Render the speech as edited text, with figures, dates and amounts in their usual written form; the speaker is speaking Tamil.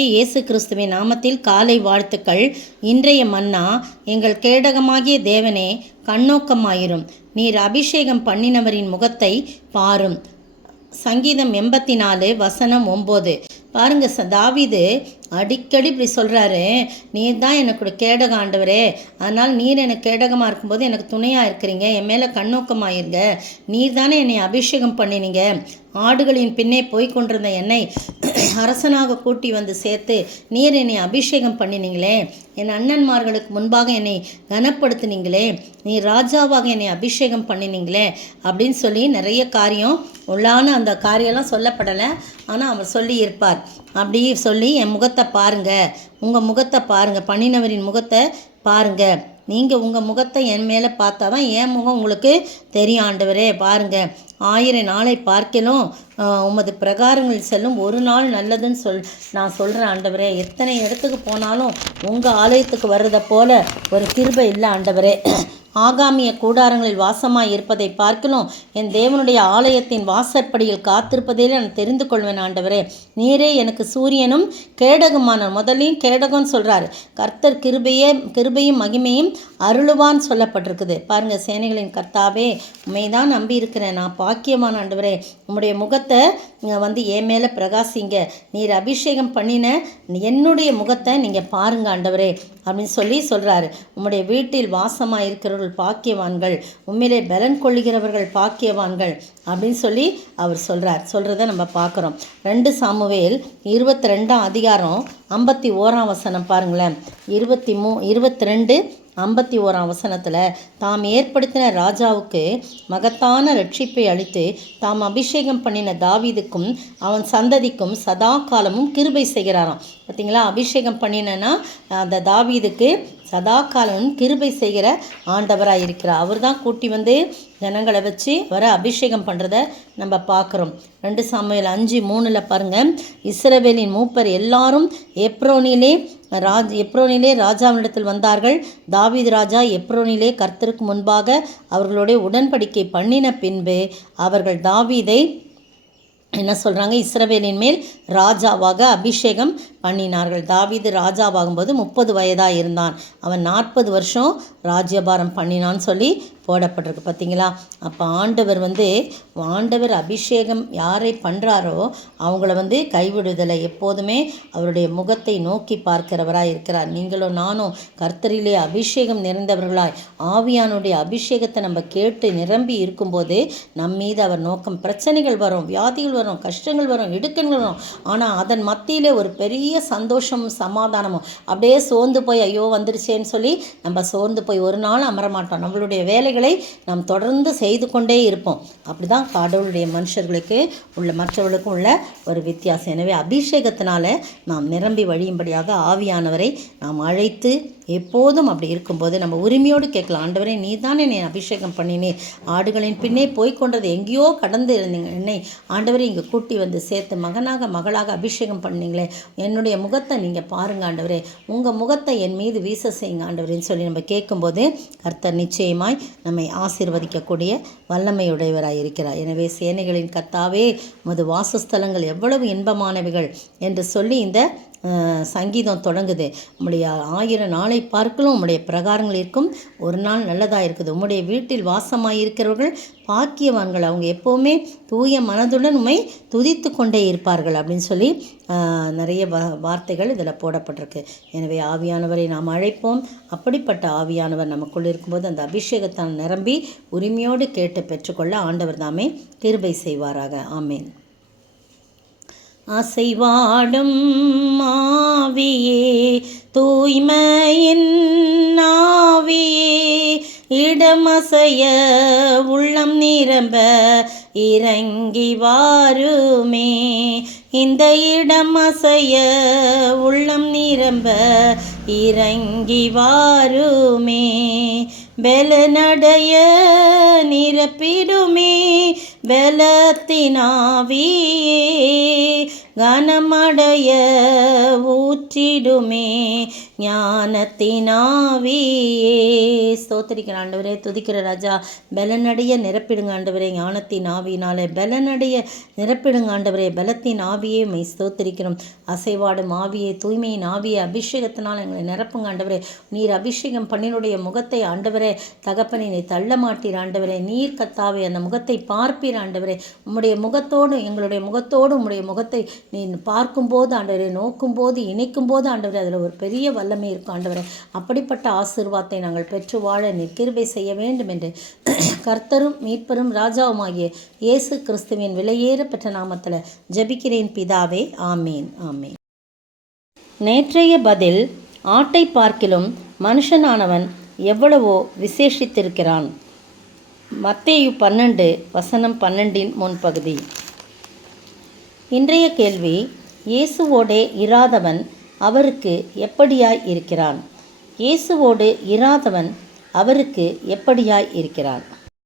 இயேசு கிறிஸ்துவின் நாமத்தில் காலை வாழ்த்துக்கள். இன்றைய மன்னா, எங்கள் கேடகமாகிய தேவனே, கண்ணோக்கமாயிரும். நீர் அபிஷேகம் பண்ணினவரின் முகத்தை பாரும். சங்கீதம் 84 வசனம் 9. பாருங்க, தாவீது அடிக்கடி இப்படி சொல்கிறாரு, நீர் தான் எனக்கு கேடகம் ஆண்டவரே, அதனால் நீர் எனக்கு கேடகமாக இருக்கும்போது எனக்கு துணையாக இருக்கிறீங்க, என் மேலே கண்ணோக்கமாயிருங்க. நீர் தானே என்னை அபிஷேகம் பண்ணினீங்க. ஆடுகளின் பின்னே போய் கொண்டிருந்த என்னை அரசனாக கூட்டி வந்து சேர்த்து நீர் என்னை அபிஷேகம் பண்ணினீங்களே, என் அண்ணன்மார்களுக்கு முன்பாக என்னை கனப்படுத்தினீங்களே, நீ ராஜாவாக என்னை அபிஷேகம் பண்ணினீங்களே அப்படின்னு சொல்லி நிறைய காரியம் உள்ளான அந்த காரியம்லாம் சொல்லப்படலை, ஆனால் அவர் சொல்லி இருப்பார். அப்படி சொல்லி என் முகத்தை பாருங்கள், உங்கள் முகத்தை பாருங்கள், பண்ணினவரின் முகத்தை பாருங்கள், நீங்கள் உங்கள் முகத்தை என் மேலே பார்த்தா தான் என் முகம் உங்களுக்கு தெரியும் ஆண்டவரே. பாருங்கள், 1000 நாளை பார்க்கலும் உமது பிரகாரங்களில் செல்லும் ஒரு நாள் நல்லதுன்னு நான் சொல்கிறேன் ஆண்டவரே. எத்தனை இடத்துக்கு போனாலும் உங்கள் ஆலயத்துக்கு வர்றதை போல் ஒரு கிருபை இல்லை ஆண்டவரே. ஆகாமிய கூடாரங்களில் வாசமாய் இருப்பதை பார்க்கலும் என் தேவனுடைய ஆலயத்தின் வாசற்படியில் காத்திருப்பதில் நான் தெரிந்து கொள்வேன் ஆண்டவரே. நீரே எனக்கு சூரியனும் கேடகமான, முதலையும் கேடகம்னு சொல்கிறாரு. கர்த்தர் கிருபையும் மகிமையும் அருளுவான்னு சொல்லப்பட்டிருக்குது. பாருங்கள், சேனைகளின் கர்த்தாவே, உண்மைதான் நம்பி இருக்கிறேன், நான் பாக்கியமான ஆண்டவரே. உம்முடைய முகத்தை என் மேலே பிரகாசிங்க, நீர் அபிஷேகம் பண்ணின என்னுடைய முகத்தை நீங்கள் பாருங்க ஆண்டவரே அப்படின்னு சொல்கிறாரு. உம்முடைய வீட்டில் வாசமாக இருக்கிறவர்கள் பாக்கியவான்கள், உண்மையிலே பலன் கொள்ளுகிறவர்கள் பாக்கியவான்கள் அப்படின்னு சொல்லி அவர் சொல்கிறத நம்ம பார்க்குறோம். 2 சாமுவேல் 22 அதிகாரம் 51 வசனம் பாருங்களேன். 22 51 வசனத்தில், தாம் ஏற்படுத்தின ராஜாவுக்கு மகத்தான ரட்சிப்பை அளித்து தாம் அபிஷேகம் பண்ணின தாவீதுக்கும் அவன் சந்ததிக்கும் சதா காலமும் கிருபை செய்கிறாராம். பார்த்தீங்களா, அபிஷேகம் பண்ணினா அந்த தாவீதுக்கு சதா காலமும் கிருபை செய்கிற ஆண்டவராக இருக்கிறார். அவர் தான் கூட்டி வந்து ஜனங்களை வச்சு வர அபிஷேகம் பண்ணுறத நம்ம பார்க்குறோம். 2 சாமுவேல் 5:3 பாருங்கள், இஸ்ரவேலின் மூப்பர் எல்லாரும் எப்ரோனிலே ராஜாவினிடத்தில் வந்தார்கள். தாவீது ராஜா எப்ரோனிலே கர்த்தருக்கு முன்பாக அவர்களுடைய உடன்படிக்கை பண்ணின பின்பு அவர்கள் தாவீதை என்ன சொல்கிறாங்க, இஸ்ரவேலின் மேல் ராஜாவாக அபிஷேகம் பண்ணினார்கள். தாவீது ராஜாவாகும்போது 30 வயதாக இருந்தான். அவன் 40 வருஷம் ராஜ்யபாரம் பண்ணினான்னு சொல்லி போடப்பட்டிருக்கு. பார்த்தீங்களா, அப்போ ஆண்டவர் அபிஷேகம் யாரை பண்ணுறாரோ அவங்கள கைவிடுதலை, எப்போதுமே அவருடைய முகத்தை நோக்கி பார்க்கிறவராய் இருக்கிறார். நீங்களும் நானும் கர்த்தரிலே அபிஷேகம் நிறைந்தவர்களாய் ஆவியானுடைய அபிஷேகத்தை நம்ம கேட்டு நிரம்பி இருக்கும்போது நம் மீது அவர் நோக்கம். பிரச்சனைகள் வரும், வியாதிகள் வரும், கஷ்டங்கள் வரும், இடுக்கங்கள் வரும், ஆனால் அதன் மத்தியிலே ஒரு பெரிய சந்தோஷமும் சமாதானமும். அப்படியே சோர்ந்து போய் ஐயோ வந்துருச்சேன்னு சொல்லி நம்ம சோர்ந்து போய் ஒரு நாள் அமர மாட்டோம். நம்மளுடைய வேலைகளை நாம் தொடர்ந்து செய்து கொண்டே இருப்போம். அப்படி தான் கடவுளுடைய மனுஷர்களுக்கு மற்றவர்களுக்கும் உள்ள ஒரு வித்தியாசம். எனவே அபிஷேகத்தினால நாம் நிரம்பி வழியும்படியாக ஆவியானவரை நாம் அழைத்து எப்போதும் அப்படி இருக்கும்போது நம்ம உரிமையோடு கேட்கலாம், ஆண்டவரே நீர் தானே என்னை அபிஷேகம் பண்ணினேன், ஆடுகளின் பின்னே போய்கொண்டது எங்கேயோ கடந்து இருந்தீங்க, என்னை ஆண்டவரை இங்கே கூட்டி வந்து சேர்த்து மகளாக அபிஷேகம் பண்ணீங்களே, என்னுடைய முகத்தை நீங்கள் பாருங்கள் ஆண்டவரே, உங்கள் முகத்தை என் மீது வீச செய்யுங்க ஆண்டவரேன்னு சொல்லி நம்ம கேட்கும்போது கர்த்தர் நிச்சயமாய் நம்மை ஆசீர்வதிக்கக்கூடிய வல்லமையுடையவராய் இருக்கிறார். எனவே சேனைகளின் கர்த்தாவே, உமது வாசஸ்தலங்கள் எவ்வளவு இன்பமானவைகள் என்று சொல்லி இந்த சங்கீதம் தொடங்குது. உம்முடைய 1000 நாளை பார்க்கலும் உம்முடைய பிரகாரங்கள் இருக்கும் ஒரு நாள் நல்லதாக இருக்குது. உம்முடைய வீட்டில் வாசமாக இருக்கிறவர்கள் பாக்கியவான்கள், அவங்க எப்போவுமே தூய மனதுடன் உம்மை துதித்து கொண்டே இருப்பார்கள் அப்படின்னு சொல்லி நிறைய வார்த்தைகள் இதில் போடப்பட்டிருக்கு. எனவே ஆவியானவரை நாம் அழைப்போம். அப்படிப்பட்ட ஆவியானவர் நமக்குள் இருக்கும்போது அந்த அபிஷேகத்தால் நிரம்பி உரிமையோடு கேட்டு பெற்றுக்கொள்ள ஆண்டவர் தாமே கிருபை செய்வாராக. ஆமேன். அசைவாடும் ஆவியே, தூய்மையின் ஆவியே, இடமசைய உள்ளம் நிரம்ப இறங்கி வாருமே, இந்த இடமசைய உள்ளம் நிரம்ப இறங்கி வாருமே, பெலனடைய நிரப்பிடுமே பலத்தினாவியே, கனமடைய ஊற்றிடுமே. ஞானத்தின் ஆவியே ஸ்தோத்திரிக்கிற ஆண்டவரே, துதிக்கிற ராஜா, பலனடைய நிரப்பிடுங்க ஆண்டவரே. ஞானத்தின் ஆவியினாலே பலனடைய நிரப்பிடுங்க ஆண்டவரே. பலத்தின் ஆவியே மெய் ஸ்தோத்திரிக்கிறோம். அசைவாடும் ஆவியை, தூய்மையின் ஆவியை அபிஷேகத்தினால் எங்களை நிரப்புங்க ஆண்டவரே. நீர் அபிஷேகம் பண்ணினுடைய முகத்தை ஆண்டவரே தகப்பனை நீ தள்ள மாட்டீர் ஆண்டவரே. நீர் கத்தாவே அந்த முகத்தை பார்ப்பீர் ஆண்டவரே. உம்முடைய முகத்தோடு எங்களுடைய முகத்தோடு உம்முடைய முகத்தை நீ பார்க்கும்போது ஆண்டவரே, நோக்கும்போது, இணைக்கும்போது ஆண்டவரே, அதில் ஒரு பெரிய வல்லமை இருக்கும் ஆண்டவரே. அப்படிப்பட்ட ஆசீர்வாதத்தை நாங்கள் பெற்று வாழ நீர் கிருபை செய்ய வேண்டும் என்று கர்த்தரும் மீட்பரும் ராஜாவுமாகிய இயேசு கிறிஸ்துவின் விலையேற பெற்ற நாமத்தில் ஜெபிக்கிறேன் பிதாவே. ஆமீன், ஆமீன். நேற்றைய பதில், ஆட்டை பார்க்கிலும் மனுஷனானவன் எவ்வளவோ விசேஷித்திருக்கிறான். மத்தேயு 12:12 முன்பகுதி. இன்றைய கேள்வி, இயேசுவோடே இராதவன் அவருக்கு எப்படியாய் இருக்கிறான்? இயேசுவோடு இராதவன் அவருக்கு எப்படியாய் இருக்கிறான்?